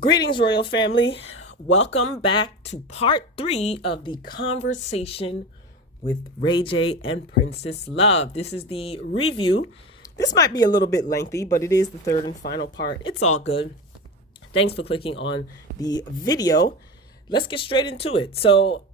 Greetings, Royal Family. Welcome back to part 3 of the conversation with Ray J and Princess Love. This is the review. This might be a little bit lengthy, but it is the third and final part. It's all good. Thanks for clicking on the video. Let's get straight into it. So,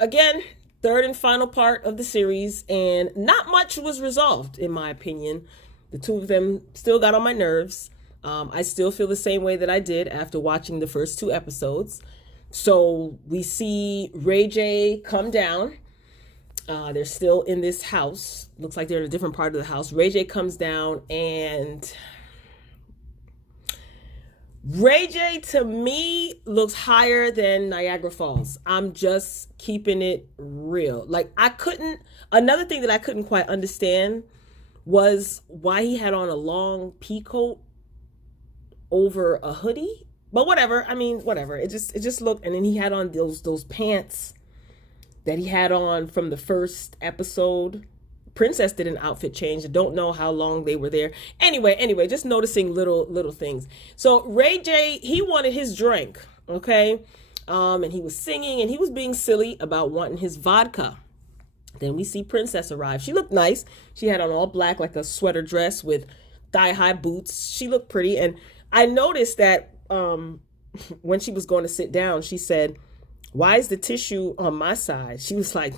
again, third and final part of the series, and not much was resolved, in my opinion. The two of them still got on my nerves. I still feel the same way that I did after watching the first 2 episodes. So we see Ray J come down. They're still in this house. Looks like they're in a different part of the house. Ray J comes down, and Ray J, to me, looks higher than Niagara Falls. I'm just keeping it real. Like, another thing that I couldn't quite understand was why he had on a long pea coat over a hoodie, but whatever. I mean, whatever. It just looked, and then he had on those pants that he had on from the first episode. Princess did an outfit change. I don't know how long they were there. Anyway, just noticing little things. So Ray J, he wanted his drink, okay? And he was singing, and he was being silly about wanting his vodka. Then we see Princess arrive. She looked nice. She had on all black, like a sweater dress with thigh-high boots. She looked pretty, and I noticed that when she was going to sit down, she said, "Why is the tissue on my side?" She was like,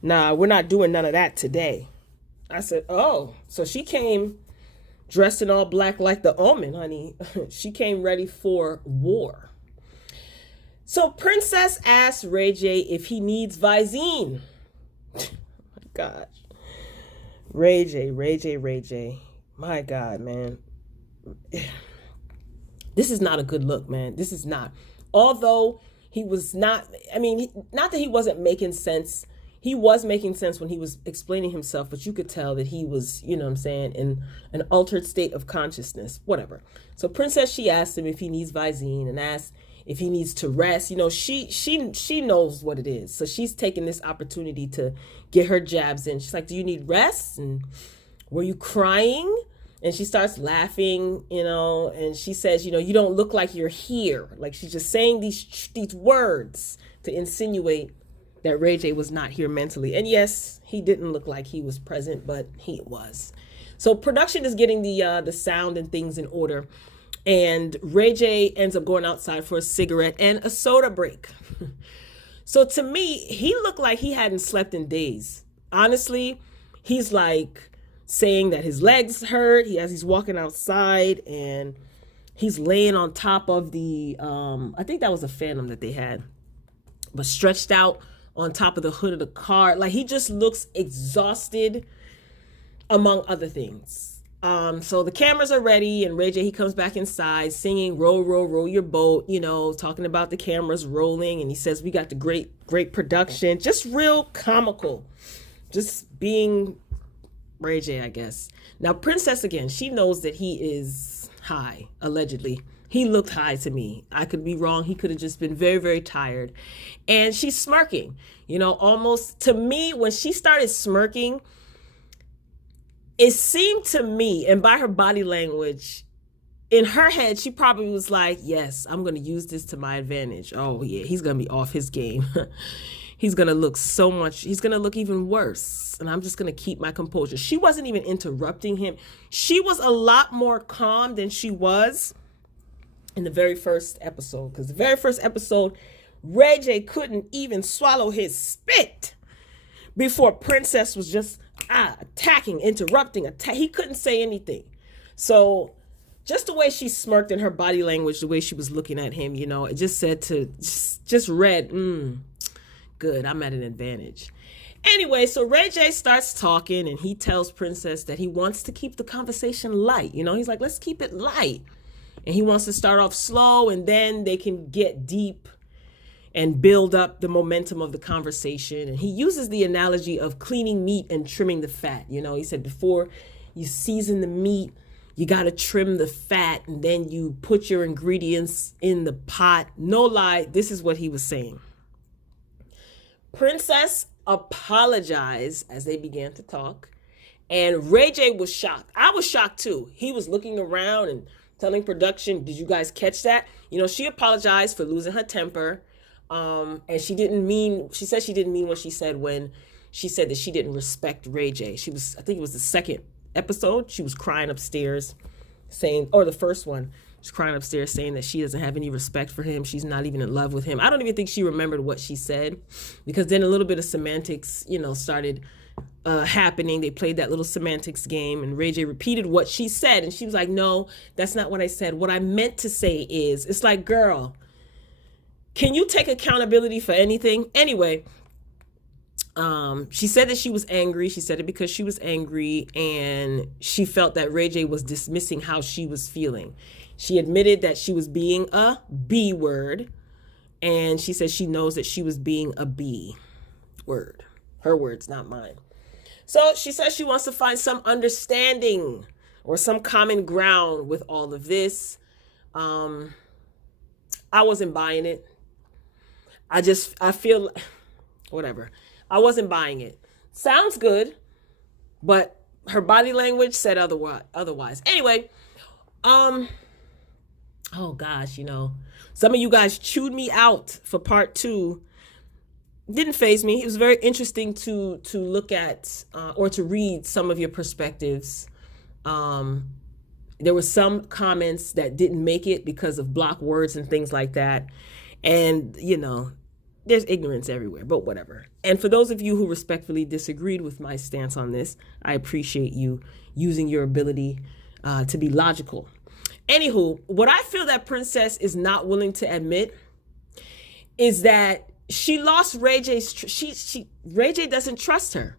"Nah, we're not doing none of that today." I said, "Oh, so she came dressed in all black like the Omen, honey." She came ready for war. So Princess asked Ray J if he needs Visine. Oh my gosh. Ray J. My God, man. This is not a good look, man. This is not. Although he was not, not that he wasn't making sense. He was making sense when he was explaining himself, but you could tell that he was, you know what I'm saying, in an altered state of consciousness, whatever. So Princess, she asked him if he needs Visine and asked if he needs to rest. You know, she knows what it is. So she's taking this opportunity to get her jabs in. She's like, "Do you need rest? And were you crying?" And she starts laughing, you know, and she says, "You know, you don't look like you're here." Like, she's just saying these words to insinuate that Ray J was not here mentally. And yes, he didn't look like he was present, but he was. So production is getting the sound and things in order. And Ray J ends up going outside for a cigarette and a soda break. So to me, he looked like he hadn't slept in days. Honestly, he's like saying that his legs hurt. He's walking outside, and he's laying on top of the, I think that was a Phantom that they had, but stretched out on top of the hood of the car. Like, he just looks exhausted, among other things. So the cameras are ready, and Ray J, he comes back inside singing "Row, row, row your boat," you know, talking about the cameras rolling. And he says, "We got the great production." Just real comical, just being Ray J, I guess. Now, Princess, again, she knows that he is high, allegedly. He looked high to me. I could be wrong. He could have just been very, very tired. And she's smirking, you know, almost to me, when she started smirking, it seemed to me, and by her body language, in her head, she probably was like, "Yes, I'm going to use this to my advantage. Oh, yeah, he's going to be off his game." He's going to look he's going to look even worse. And I'm just going to keep my composure. She wasn't even interrupting him. She was a lot more calm than she was in the very first episode. Because the very first episode, Ray J couldn't even swallow his spit before Princess was just attacking, interrupting. He couldn't say anything. So just the way she smirked in her body language, the way she was looking at him, you know, it just said to, just read, good, I'm at an advantage. Anyway, so Ray J starts talking, and he tells Princess that he wants to keep the conversation light. You know, he's like, "Let's keep it light." And he wants to start off slow, and then they can get deep and build up the momentum of the conversation. And he uses the analogy of cleaning meat and trimming the fat. You know, he said, before you season the meat, you got to trim the fat, and then you put your ingredients in the pot. No lie, this is what he was saying. Princess apologized as they began to talk, and Ray J was shocked. I was shocked too. He was looking around and telling production, "Did you guys catch that?" she apologized for losing her temper. And she said she didn't mean what she said when she said that she didn't respect Ray J. I think it was the second episode, she was crying upstairs or the first one, she's crying upstairs saying that she doesn't have any respect for him. She's not even in love with him. I don't even think she remembered what she said, because then a little bit of semantics, started happening. They played that little semantics game, and Ray J repeated what she said, and she was like, no, that's not what I said. What I meant to say is, it's like, girl, can you take accountability for anything? Anyway, she said that she was angry. She said it because she was angry, and she felt that Ray J was dismissing how she was feeling. She admitted that she was being a B word, and she said she knows that she was being a B word. Her words, not mine. So she says she wants to find some understanding or some common ground with all of this. I wasn't buying it. I feel, whatever. I wasn't buying it. Sounds good, but her body language said otherwise. Anyway, oh gosh, some of you guys chewed me out for part 2. Didn't faze me. It was very interesting to look at or to read some of your perspectives. There were some comments that didn't make it because of block words and things like that. And, there's ignorance everywhere, but whatever. And for those of you who respectfully disagreed with my stance on this, I appreciate you using your ability to be logical. Anywho, what I feel that Princess is not willing to admit is that she lost Ray J's. Ray J doesn't trust her.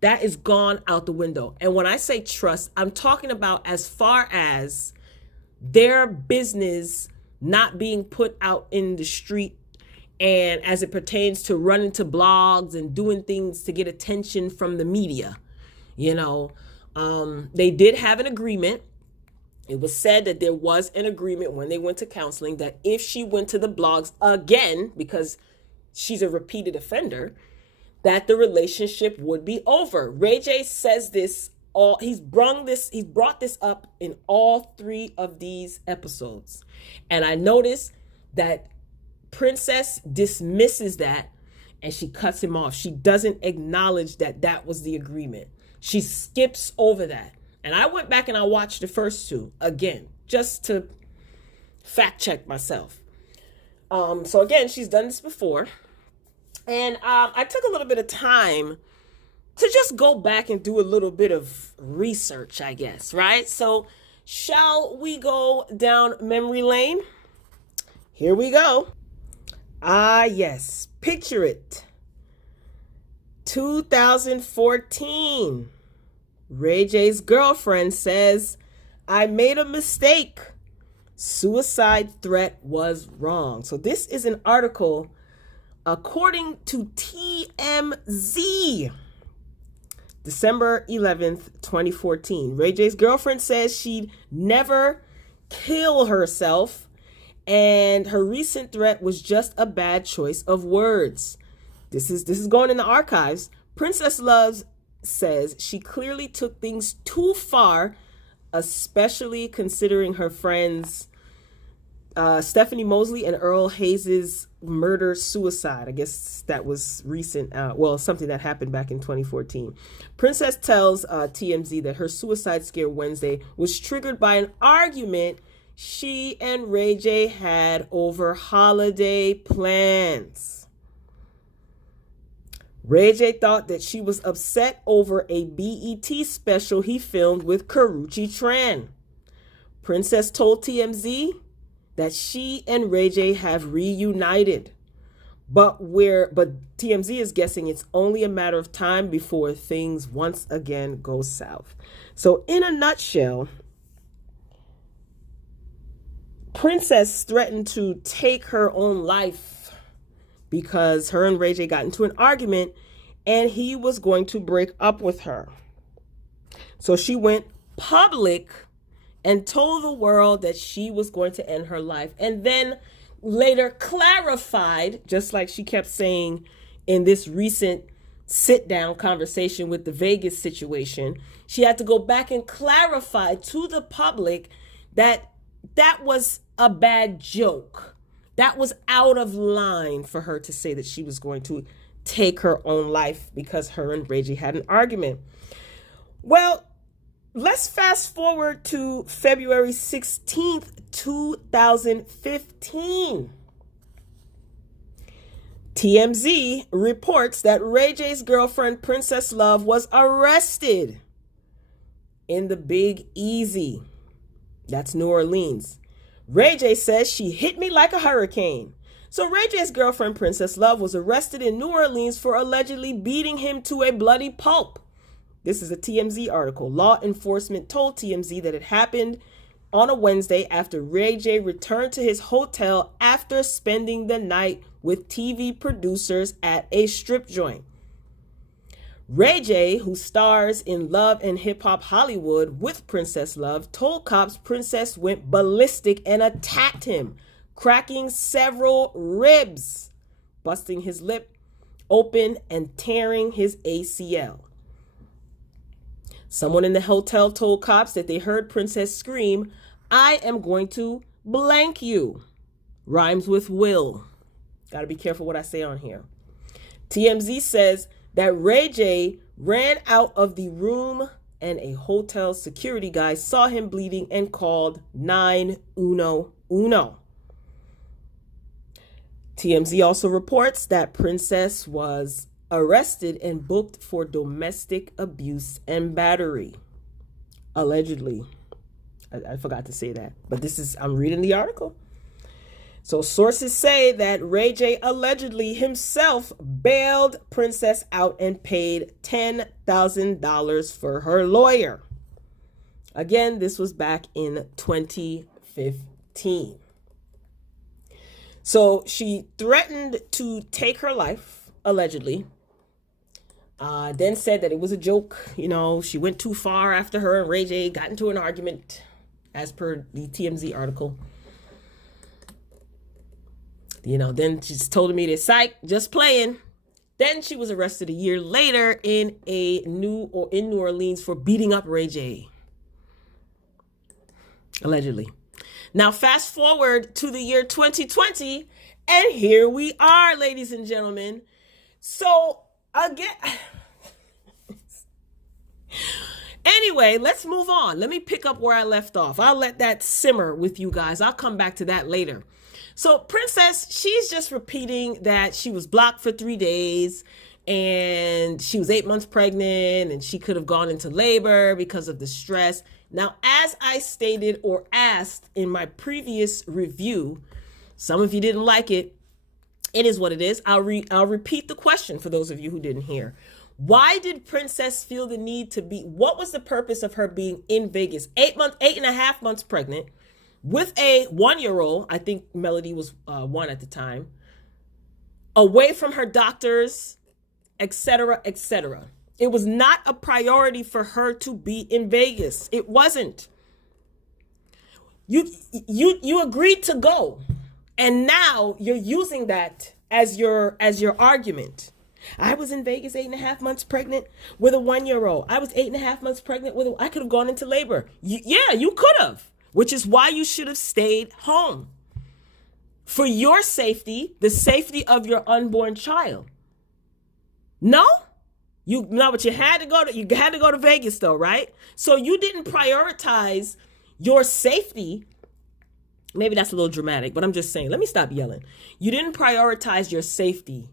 That is gone out the window. And when I say trust, I'm talking about as far as their business not being put out in the street, and as it pertains to running to blogs and doing things to get attention from the media. They did have an agreement. It was said that there was an agreement when they went to counseling that if she went to the blogs again, because she's a repeated offender, that the relationship would be over. Ray J says this he's brought this up in all 3 of these episodes. And I noticed that Princess dismisses that, and she cuts him off. She doesn't acknowledge that that was the agreement. She skips over that. And I went back and I watched the first 2 again, just to fact check myself. So again, she's done this before. And I took a little bit of time to just go back and do a little bit of research, I guess, right? So shall we go down memory lane? Here we go. Yes. Picture it. 2014. Ray J's girlfriend says, I made a mistake. Suicide threat was wrong. So this is an article according to TMZ. December 11th, 2014. Ray J's girlfriend says she'd never kill herself, and her recent threat was just a bad choice of words. This is going in the archives. Princess Loves says she clearly took things too far, especially considering her friends Stephanie Mosley and Earl Hayes' murder-suicide. I guess that was recent, something that happened back in 2014. Princess tells TMZ that her suicide scare Wednesday was triggered by an argument she and Ray J had over holiday plans. Ray J thought that she was upset over a BET special he filmed with Karrueche Tran. Princess told TMZ that she and Ray J have reunited, but TMZ is guessing it's only a matter of time before things once again go south. So in a nutshell, Princess threatened to take her own life because her and Ray J got into an argument and he was going to break up with her. So she went public and told the world that she was going to end her life, and then later clarified, just like she kept saying in this recent sit-down conversation with the Vegas situation, she had to go back and clarify to the public that that was a bad joke. That was out of line for her to say that she was going to take her own life because her and Ray J had an argument. Well, let's fast forward to February 16th, 2015. TMZ reports that Ray J's girlfriend, Princess Love, was arrested in the Big Easy. That's New Orleans. Ray J says she hit me like a hurricane. So Ray J's girlfriend, Princess Love, was arrested in New Orleans for allegedly beating him to a bloody pulp. This is a TMZ article. Law enforcement told TMZ that it happened on a Wednesday after Ray J returned to his hotel after spending the night with TV producers at a strip joint. Ray J, who stars in Love and Hip Hop Hollywood with Princess Love, told cops Princess went ballistic and attacked him, cracking several ribs, busting his lip open and tearing his ACL. Someone in the hotel told cops that they heard Princess scream, "I am going to blank you." Rhymes with will. Got to be careful what I say on here. TMZ says that Ray J ran out of the room and a hotel security guy saw him bleeding and called 911. TMZ also reports that Princess was arrested and booked for domestic abuse and battery. Allegedly. I forgot to say that, but I'm reading the article. So sources say that Ray J allegedly himself bailed Princess out and paid $10,000 for her lawyer. Again, this was back in 2015. So she threatened to take her life, allegedly. Then said that it was a joke. She went too far after her and Ray J got into an argument, as per the TMZ article. Then she told me to psych, just playing. Then she was arrested a year later in New Orleans for beating up Ray J. Allegedly. Now fast forward to the year 2020, and here we are, ladies and gentlemen. So again, anyway, let's move on. Let me pick up where I left off. I'll let that simmer with you guys. I'll come back to that later. So Princess, she's just repeating that she was blocked for 3 days and she was 8 months pregnant and she could have gone into labor because of the stress. Now, as I stated or asked in my previous review, some of you didn't like it. It is what it is. I'll repeat the question for those of you who didn't hear. Why did Princess feel the need to what was the purpose of her being in Vegas? 8.5 months pregnant, with a 1-year-old, I think Melody was 1 at the time, away from her doctors, etc., etc. It was not a priority for her to be in Vegas. It wasn't. You agreed to go, and now you're using that as your argument. I was in Vegas 8.5 months pregnant with a 1-year-old. I was 8.5 months pregnant I could have gone into labor. Yeah, you could have. Which is why you should have stayed home. For your safety, the safety of your unborn child. No? But you had to go to Vegas though, right? So you didn't prioritize your safety. Maybe that's a little dramatic, but I'm just saying, let me stop yelling. You didn't prioritize your safety.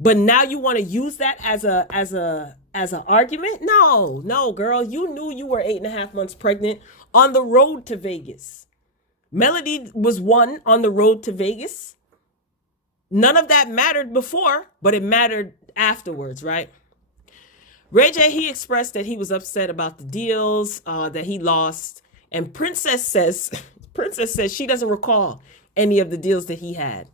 But now you want to use that as an argument? No, girl. You knew you were 8.5 months pregnant on the road to Vegas. Melody was 1 on the road to Vegas. None of that mattered before, but it mattered afterwards, right? Ray J, he expressed that he was upset about the deals that he lost. And Princess says she doesn't recall any of the deals that he had.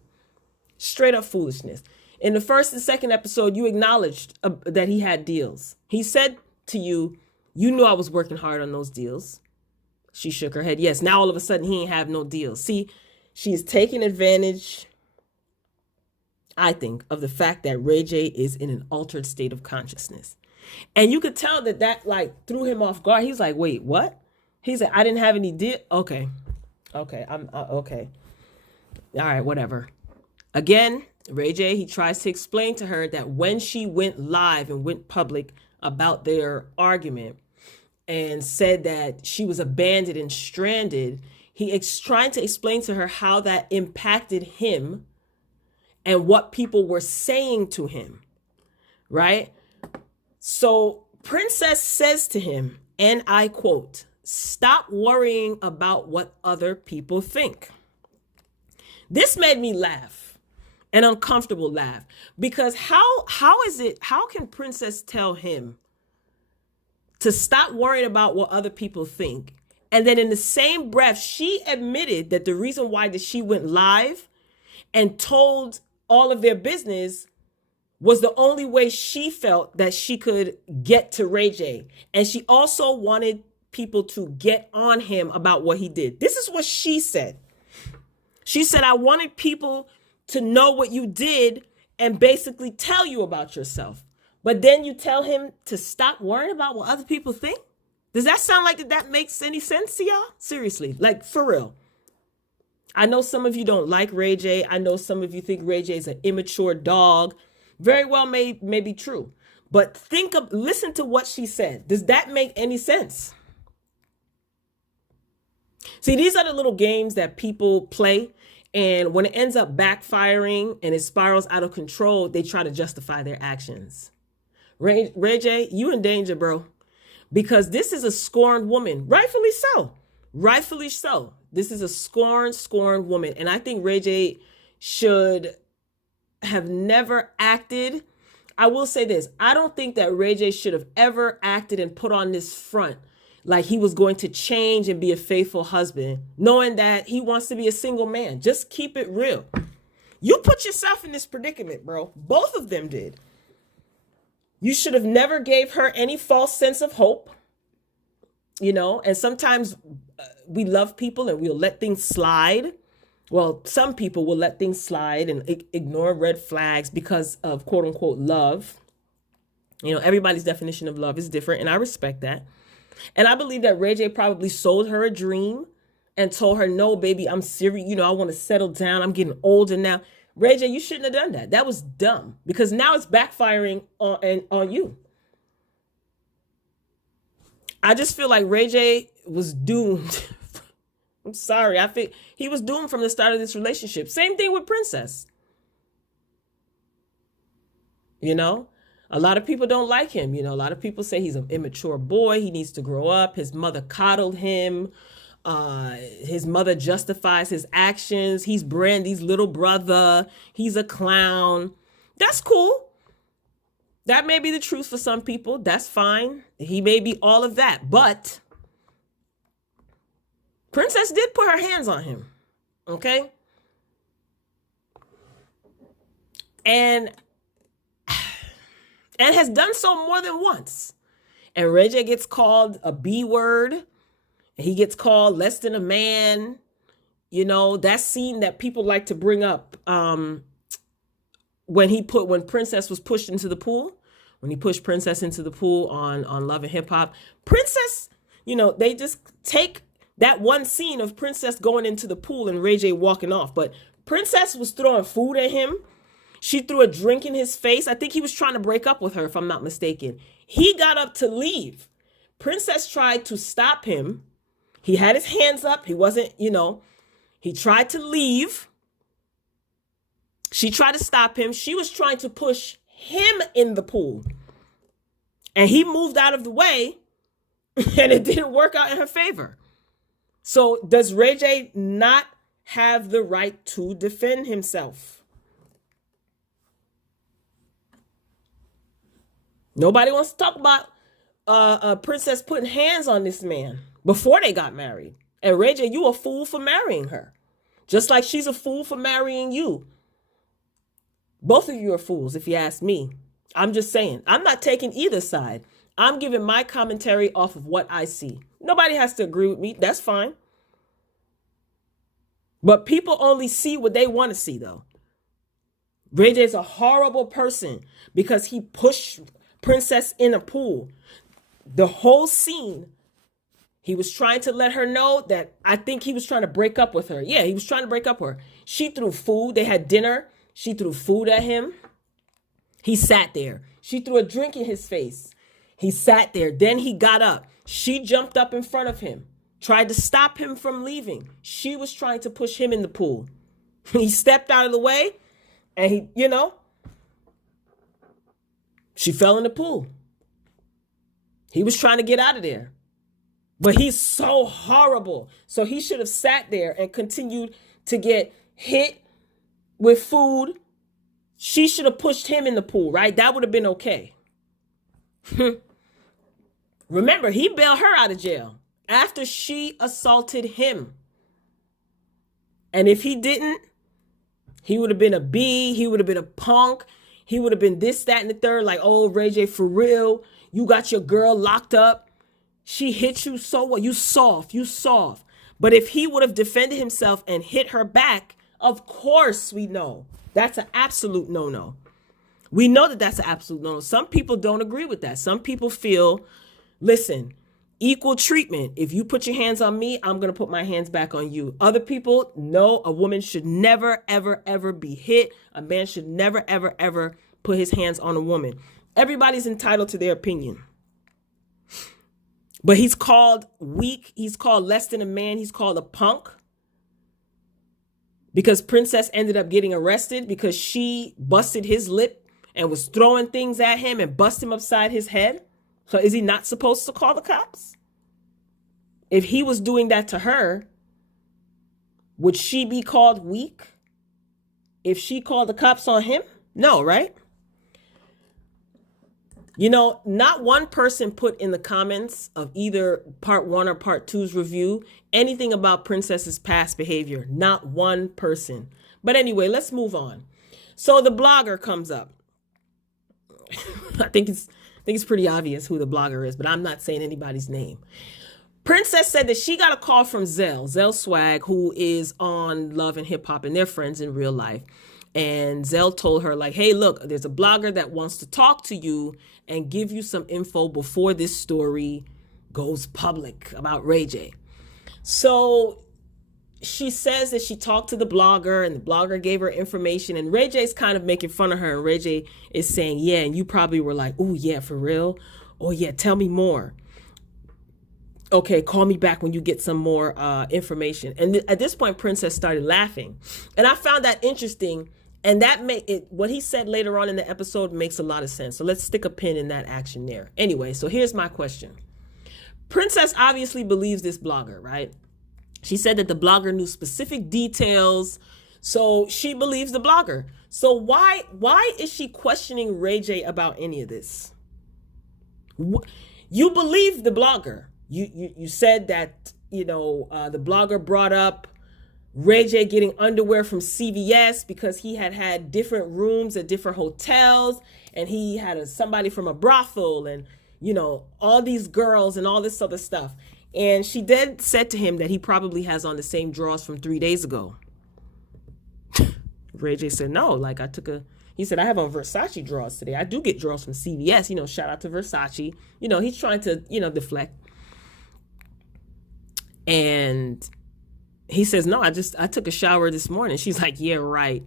Straight up foolishness. In the first and second episode, you acknowledged that he had deals. He said to you, you knew I was working hard on those deals. She shook her head. Yes, now all of a sudden he ain't have no deals. See, she's taking advantage, I think, of the fact that Ray J is in an altered state of consciousness. And you could tell that like threw him off guard. He's like, wait, what? He said, I didn't have any deal. Okay. Okay, I'm okay. All right, whatever. Again, Ray J, he tries to explain to her that when she went live and went public about their argument and said that she was abandoned and stranded, trying to explain to her how that impacted him and what people were saying to him, right? So Princess says to him, and I quote, "Stop worrying about what other people think." This made me laugh, an uncomfortable laugh, because how can Princess tell him to stop worrying about what other people think, and then in the same breath she admitted that the reason why that she went live and told all of their business was the only way she felt that she could get to Ray J. And she also wanted people to get on him about what he did. This is what she said. She said, "I wanted people to know what you did and basically tell you about yourself." But then you tell him to stop worrying about what other people think? Does that sound like that makes any sense to y'all? Seriously, like for real. I know some of you don't like Ray J. I know some of you think Ray J is an immature dog. Very well may be true. But listen to what she said. Does that make any sense? See, these are the little games that people play. And when it ends up backfiring and it spirals out of control, they try to justify their actions. Ray J, you in danger, bro. Because this is a scorned woman. Rightfully so. Rightfully so. This is a scorned woman. And I think Ray J should have never acted. I will say this. I don't think that Ray J should have ever acted and put on this front like he was going to change and be a faithful husband, knowing that he wants to be a single man. Just keep it real. You put yourself in this predicament, bro. Both of them did. You should have never gave her any false sense of hope. You know, and sometimes we love people and we'll let things slide. Well, some people will let things slide and ignore red flags because of quote unquote love. You know, everybody's definition of love is different, and I respect that. And I believe that Ray J probably sold her a dream and told her, "No, baby, I'm serious. You know, I want to settle down. I'm getting older now." Ray J, you shouldn't have done that. That was dumb, because now it's backfiring on you. I just feel like Ray J was doomed. I'm sorry. I think he was doomed from the start of this relationship. Same thing with Princess. You know, a lot of people don't like him. You know, a lot of people say he's an immature boy. He needs to grow up. His mother coddled him. His mother justifies his actions. He's Brandy's little brother. He's a clown. That's cool. That may be the truth for some people. That's fine. He may be all of that. But Princess did put her hands on him. Okay? And has done so more than once. And Ray J gets called a B word. He gets called less than a man. You know, that scene that people like to bring up when Princess was pushed into the pool. When he pushed Princess into the pool on Love and Hip Hop. Princess, you know, they just take that one scene of Princess going into the pool and Ray J walking off. But Princess was throwing food at him. She threw a drink in his face. I think he was trying to break up with her, if I'm not mistaken. He got up to leave. Princess tried to stop him. He had his hands up. He wasn't, you know, he tried to leave. She tried to stop him. She was trying to push him in the pool. And he moved out of the way, and it didn't work out in her favor. So does Ray J not have the right to defend himself? Nobody wants to talk about Princess putting hands on this man before they got married. And Ray J, you a fool for marrying her. Just like she's a fool for marrying you. Both of you are fools, if you ask me. I'm just saying. I'm not taking either side. I'm giving my commentary off of what I see. Nobody has to agree with me. That's fine. But people only see what they want to see, though. Ray J is a horrible person because he pushed Princess in a pool. The whole scene, He was trying to let her know that I think he was trying to break up with her. Yeah, he was trying to break up with her. She threw food. They had dinner. She threw food at him. He sat there. She threw a drink in his face. He sat there. Then he got up. She jumped up in front of him, tried to stop him from leaving. She was trying to push him in the pool. He stepped out of the way and he, she fell in the pool. He was trying to get out of there. But he's so horrible. So he should have sat there and continued to get hit with food. She should have pushed him in the pool, right? That would have been okay. Remember, he bailed her out of jail after she assaulted him. And if he didn't, he would have been a B. He would have been a punk. He would have been this, that, and the third. Like, oh, Ray J, for real. You got your girl locked up. She hit you, so what? You soft. But if he would have defended himself and hit her back, of course we know that's an absolute no-no. We know that that's an absolute no-no. Some people don't agree with that. Some people feel, listen, equal treatment. If you put your hands on me, I'm going to put my hands back on you. Other people, no, a woman should never, ever, ever be hit. A man should never, ever, ever put his hands on a woman. Everybody's entitled to their opinion. But he's called weak. He's called less than a man. He's called a punk. Because Princess ended up getting arrested because she busted his lip and was throwing things at him and bust him upside his head. So is he not supposed to call the cops? If he was doing that to her, would she be called weak? If she called the cops on him? No, right? Not one person put in the comments of either part 1 or part 2's review anything about Princess's past behavior. Not one person. But anyway, let's move on. So the blogger comes up. I think it's pretty obvious who the blogger is, but I'm not saying anybody's name. Princess said that she got a call from Zell Swag, who is on Love and Hip Hop, and they're friends in real life. And Zell told her, like, hey, look, there's a blogger that wants to talk to you and give you some info before this story goes public about Ray J. So she says that she talked to the blogger and the blogger gave her information, and Ray J's kind of making fun of her. And Ray J is saying, yeah, and you probably were like, oh, yeah, for real? Oh, yeah, tell me more. Okay, call me back when you get some more information. And at this point, Princess started laughing. And I found that interesting. And that what he said later on in the episode makes a lot of sense. So let's stick a pin in that action there. Anyway, so here's my question. Princess obviously believes this blogger, right? She said that the blogger knew specific details. So she believes the blogger. So why is she questioning Ray J about any of this? You believe the blogger. You said that, the blogger brought up Ray J getting underwear from CVS because he had different rooms at different hotels, and he had somebody from a brothel, and, all these girls and all this other stuff. And she then said to him that he probably has on the same drawers from 3 days ago. Ray J said, no, like he said, I have on Versace drawers today. I do get drawers from CVS, shout out to Versace. He's trying to, deflect. And he says, no, I took a shower this morning. She's like, yeah, right.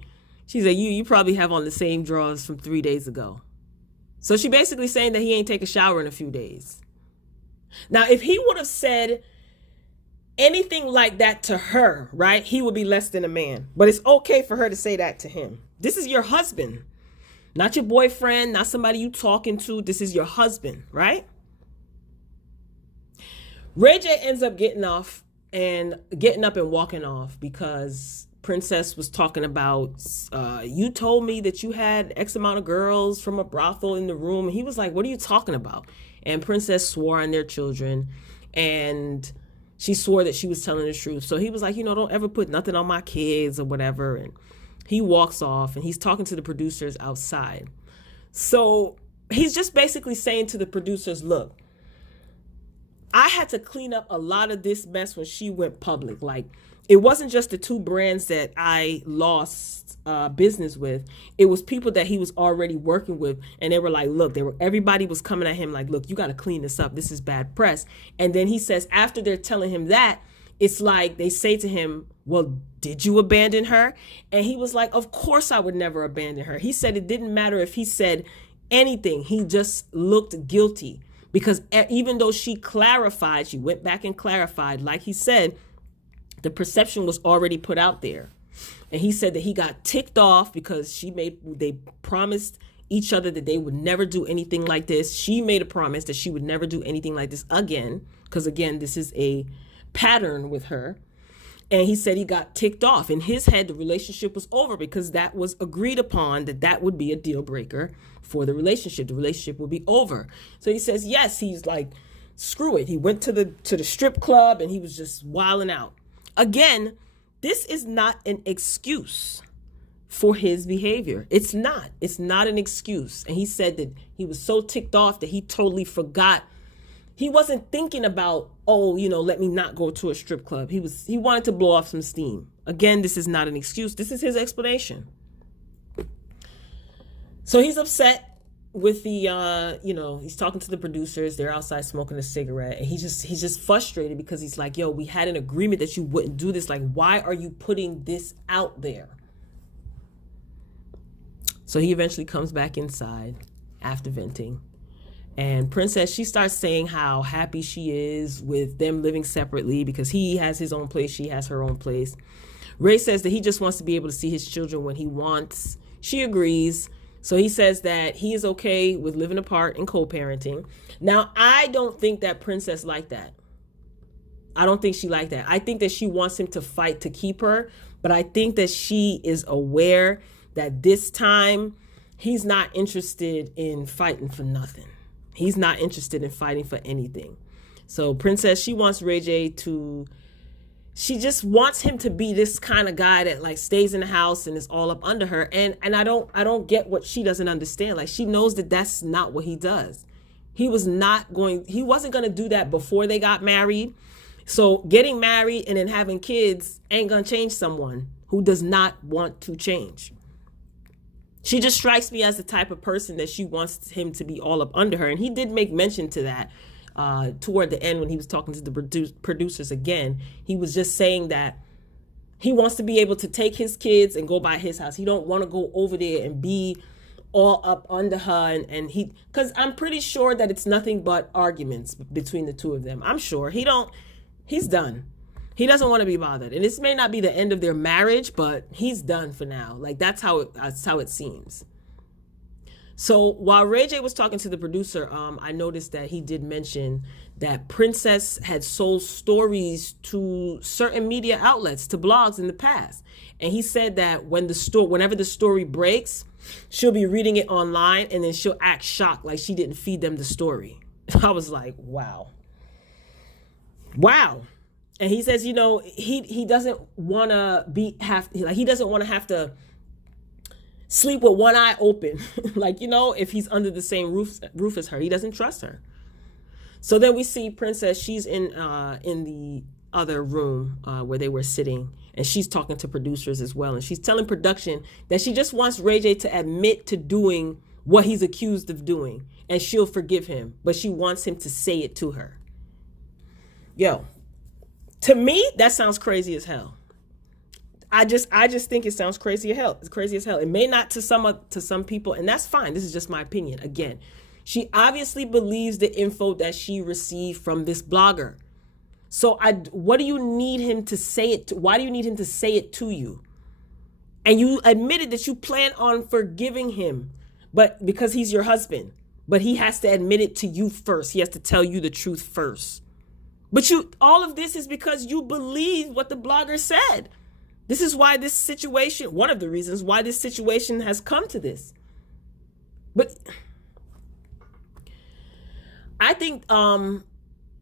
She said, you probably have on the same drawers from 3 days ago. So she basically saying that he ain't take a shower in a few days. Now, if he would have said anything like that to her, right, he would be less than a man. But it's okay for her to say that to him. This is your husband, not your boyfriend, not somebody you talking to. This is your husband, right? Ray J ends up getting up and walking off because Princess was talking about, you told me that you had X amount of girls from a brothel in the room. And he was like, what are you talking about? And Princess swore on their children, and she swore that she was telling the truth. So he was like, don't ever put nothing on my kids or whatever. And he walks off, and he's talking to the producers outside. So he's just basically saying to the producers, look, I had to clean up a lot of this mess when she went public. Like, it wasn't just the two brands that I lost business with. It was people that he was already working with, and they were like, look, everybody was coming at him like, look, you got to clean this up. This is bad press. And then he says, after they're telling him that, it's like they say to him, well, did you abandon her? And he was like, of course I would never abandon her. He said it didn't matter if he said anything. He just looked guilty, because even though she clarified, she went back and clarified, like he said, the perception was already put out there. And he said that he got ticked off because they promised each other that they would never do anything like this. She made a promise that she would never do anything like this again, because again, this is a pattern with her. And he said he got ticked off. In his head, the relationship was over, because that was agreed upon, that would be a deal breaker for the relationship. The relationship would be over. So he says, yes, he's like, screw it. He went to the strip club and he was just wilding out. Again, this is not an excuse for his behavior. It's not an excuse. And he said that he was so ticked off that he totally forgot. He wasn't thinking about, let me not go to a strip club. He wanted to blow off some steam. Again, this is not an excuse. This is his explanation. So he's upset with the, he's talking to the producers. They're outside smoking a cigarette. And he's just frustrated, because he's like, yo, we had an agreement that you wouldn't do this. Like, why are you putting this out there? So he eventually comes back inside after venting. And Princess, she starts saying how happy she is with them living separately, because he has his own place, she has her own place. Ray says that he just wants to be able to see his children when he wants. She agrees. So he says that he is okay with living apart and co-parenting. Now, I don't think that Princess liked that. I don't think she liked that. I think that she wants him to fight to keep her, but I think that she is aware that this time he's not interested in fighting for nothing. He's not interested in fighting for anything. So Princess, she wants Ray J she just wants him to be this kind of guy that like stays in the house and is all up under her. And I don't get what she doesn't understand. Like, she knows that that's not what he does. He wasn't going to do that before they got married. So getting married and then having kids ain't going to change someone who does not want to change. She just strikes me as the type of person that she wants him to be all up under her. And he did make mention to that toward the end when he was talking to the producers again. He was just saying that he wants to be able to take his kids and go by his house. He don't want to go over there and be all up under her. And because I'm pretty sure that it's nothing but arguments between the two of them. I'm sure he's done. He doesn't want to be bothered. And this may not be the end of their marriage, but he's done for now. Like, that's how it seems. So while Ray J was talking to the producer, I noticed that he did mention that Princess had sold stories to certain media outlets, to blogs in the past. And he said that whenever the story breaks, she'll be reading it online and then she'll act shocked, like she didn't feed them the story. I was like, wow. And he says, he doesn't want to he doesn't want to have to sleep with one eye open. If he's under the same roof as her, he doesn't trust her. So then we see Princess, she's in the other room where they were sitting, and she's talking to producers as well. And she's telling production that she just wants Ray J to admit to doing what he's accused of doing, and she'll forgive him. But she wants him to say it to her. Yo, to me, that sounds crazy as hell. I just think it sounds crazy as hell. It's crazy as hell. It may not to some people, and that's fine. This is just my opinion. Again, she obviously believes the info that she received from this blogger. So what do you need him to say it to? Why do you need him to say it to you? And you admitted that you plan on forgiving him, but because he's your husband, but he has to admit it to you first. He has to tell you the truth first. But all of this is because you believe what the blogger said. This is why this situation, one of the reasons why this situation has come to this. But I think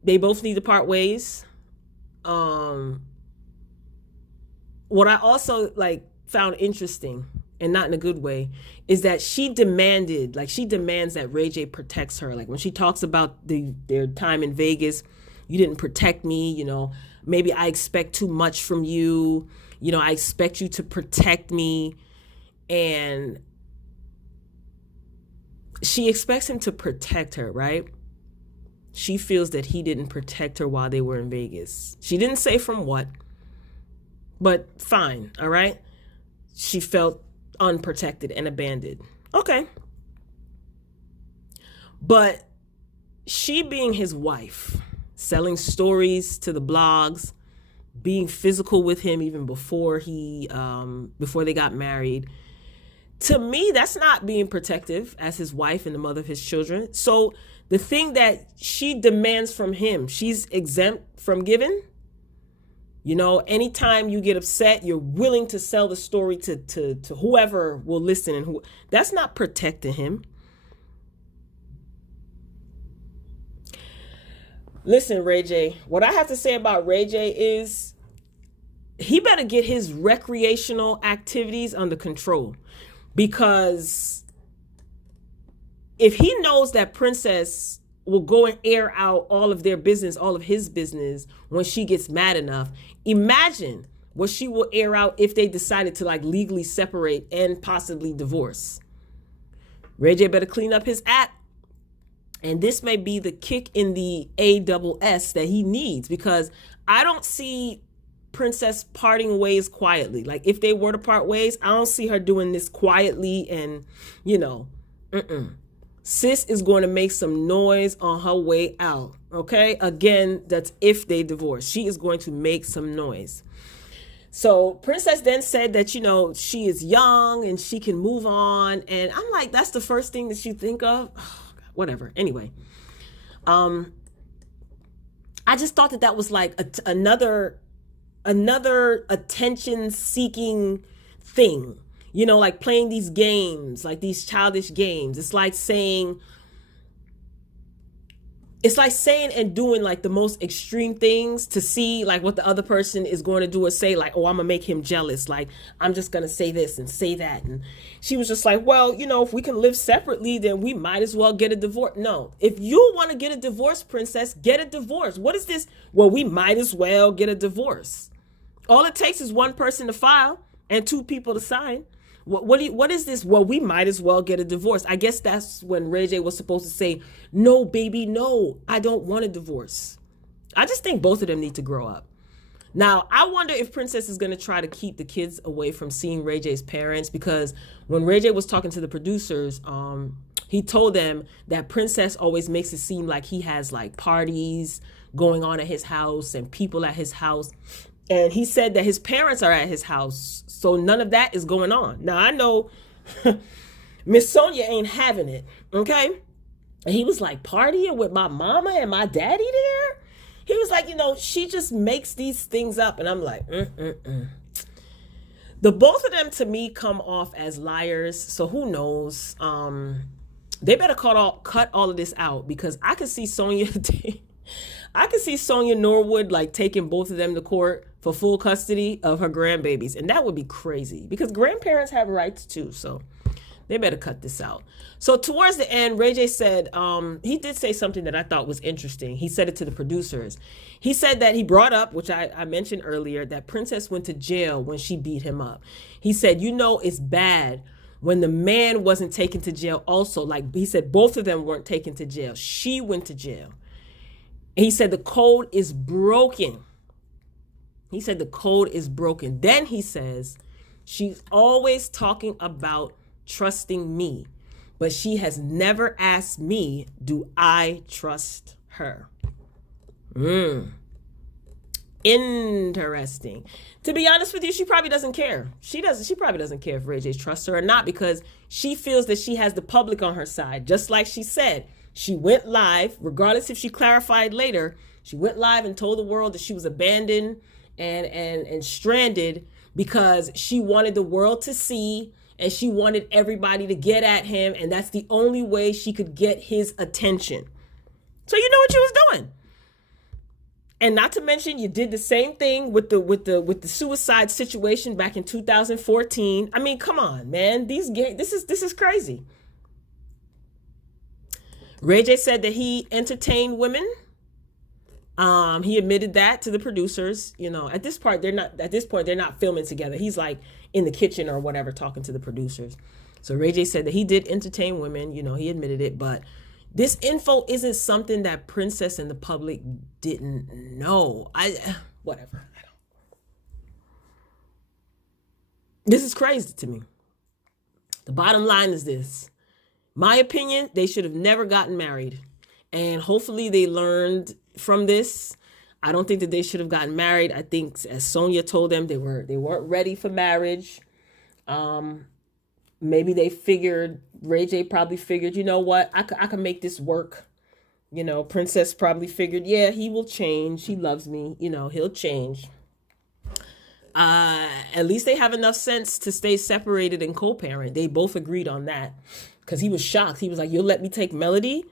they both need to part ways. What I also found interesting, and not in a good way, is that she demands that Ray J protects her. Like, when she talks about their time in Vegas, you didn't protect me, maybe I expect too much from you. You know, I expect you to protect me. And she expects him to protect her, right? She feels that he didn't protect her while they were in Vegas. She didn't say from what, but fine, all right? She felt unprotected and abandoned. Okay. But she being his wife, selling stories to the blogs, being physical with him even before before they got married, to me, that's not being protective as his wife and the mother of his children. So the thing that she demands from him, she's exempt from giving. You know, anytime you get upset, you're willing to sell the story to whoever will listen, and that's not protecting him. Listen, Ray J, what I have to say about Ray J is he better get his recreational activities under control, because if he knows that Princess will go and air out all of their business, all of his business, when she gets mad enough, imagine what she will air out if they decided to like legally separate and possibly divorce. Ray J better clean up his act. And this may be the kick in the ASS that he needs, because I don't see Princess parting ways quietly. Like if they were to part ways, I don't see her doing this quietly and, you know, Sis is going to make some noise on her way out. Okay. Again, that's if they divorce. She is going to make some noise. So Princess then said that, you know, she is young and she can move on. And I'm like, that's the first thing that you think of. Whatever. Anyway, I just thought that was like another attention seeking thing, you know, like playing these games, like these childish games. It's like saying and doing like the most extreme things to see like what the other person is going to do or say, like, oh, I'm gonna make him jealous. Like, I'm just gonna say this and say that. And she was just like, well, you know, if we can live separately, then we might as well get a divorce. No, if you want to get a divorce, Princess, get a divorce. What is this? Well, we might as well get a divorce. All it takes is one person to file and two people to sign. What is this? Well, we might as well get a divorce. I guess that's when Ray J was supposed to say, no, baby, no, I don't want a divorce. I just think both of them need to grow up. Now, I wonder if Princess is going to try to keep the kids away from seeing Ray J's parents, because when Ray J was talking to the producers, he told them that Princess always makes it seem like he has like parties going on at his house and people at his house. And he said that his parents are at his house, so none of that is going on. Now, I know Miss Sonia ain't having it, okay? And he was like, partying with my mama and my daddy there? He was like, you know, she just makes these things up. And I'm like, The both of them, to me, come off as liars, so who knows? They better cut all of this out, because I could see Sonia... I could see Sonia Norwood like taking both of them to court for full custody of her grandbabies. And that would be crazy, because grandparents have rights too. So they better cut this out. So towards the end, Ray J said, he did say something that I thought was interesting. He said it to the producers. He said that he brought up, which I mentioned earlier, that Princess went to jail when she beat him up. He said, you know, it's bad when the man wasn't taken to jail also. Like he said, both of them weren't taken to jail. She went to jail. He said the code is broken. He said the code is broken. Then he says, she's always talking about trusting me, but she has never asked me, do I trust her? Interesting. To be honest with you, she probably doesn't care. She probably doesn't care if Ray J trusts her or not, because she feels that she has the public on her side. Just like she said, she went live, regardless if she clarified later, she went live and told the world that she was abandoned and stranded because she wanted the world to see, and she wanted everybody to get at him, and that's the only way she could get his attention. So you know what she was doing. And not to mention, you did the same thing with the suicide situation back in 2014. I mean, come on, man. This is crazy. Ray J said that he entertained women. He admitted that to the producers. You know, at this point they're not filming together. He's like in the kitchen or whatever talking to the producers. So Ray J said that he did entertain women, you know, he admitted it, but this info isn't something that Princess and the public didn't know. Whatever. This is crazy to me. The bottom line is this. My opinion, they should have never gotten married. And hopefully they learned from this. I don't think that they should have gotten married. I think, as Sonia told them, they weren't ready for marriage. Maybe they figured, Ray J probably figured, you know what, I can make this work. You know, Princess probably figured, yeah, he will change. He loves me. You know, he'll change. At least they have enough sense to stay separated and co-parent. They both agreed on that, because he was shocked. He was like, you'll let me take Melody?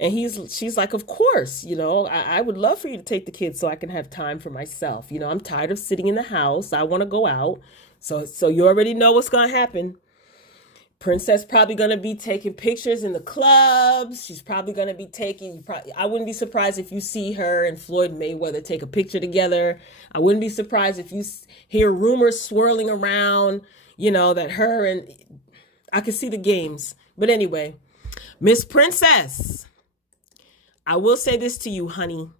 And she's like, of course, you know, I would love for you to take the kids so I can have time for myself. You know, I'm tired of sitting in the house. I want to go out. So you already know what's going to happen. Princess probably going to be taking pictures in the clubs. She's probably going to be I wouldn't be surprised if you see her and Floyd Mayweather take a picture together. I wouldn't be surprised if you hear rumors swirling around, you know, that her and I could see the games. But anyway, Miss Princess, I will say this to you, honey.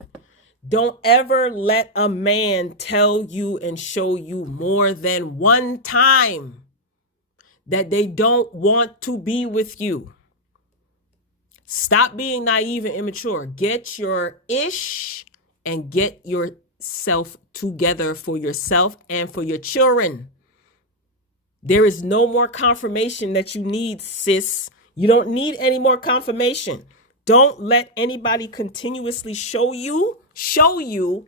Don't ever let a man tell you and show you more than one time that they don't want to be with you. Stop being naive and immature. Get your ish and get yourself together for yourself and for your children. There is no more confirmation that you need, sis. You don't need any more confirmation. Don't let anybody continuously show you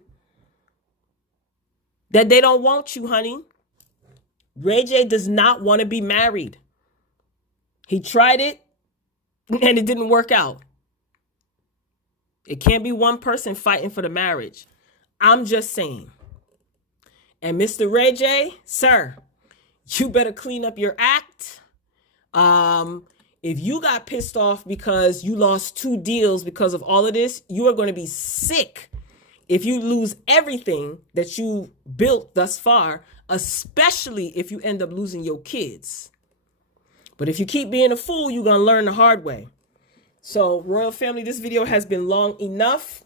that they don't want you, honey. Ray J does not want to be married. He tried it and it didn't work out. It can't be one person fighting for the marriage. I'm just saying. And Mr. Ray J, sir, you better clean up your act. If you got pissed off because you lost 2 deals because of all of this, you are going to be sick if you lose everything that you built thus far, especially if you end up losing your kids. But if you keep being a fool, you're going to learn the hard way. So, Royal Family, this video has been long enough.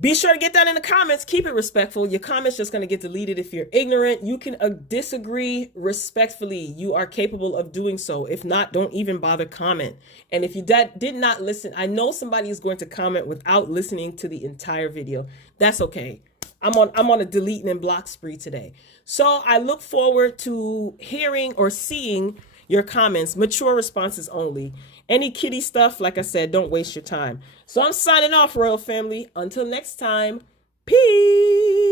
Be sure to get that in the comments. Keep it respectful. Your comments just going to get deleted if you're ignorant. You can disagree respectfully. You are capable of doing so. If not, don't even bother comment. And if you did not listen, I know somebody is going to comment without listening to the entire video. That's okay. I'm on a deleting and block spree today. So I look forward to hearing or seeing your comments. Mature responses only. Any kiddie stuff, like I said, don't waste your time. So I'm signing off, Royal Family. Until next time, peace.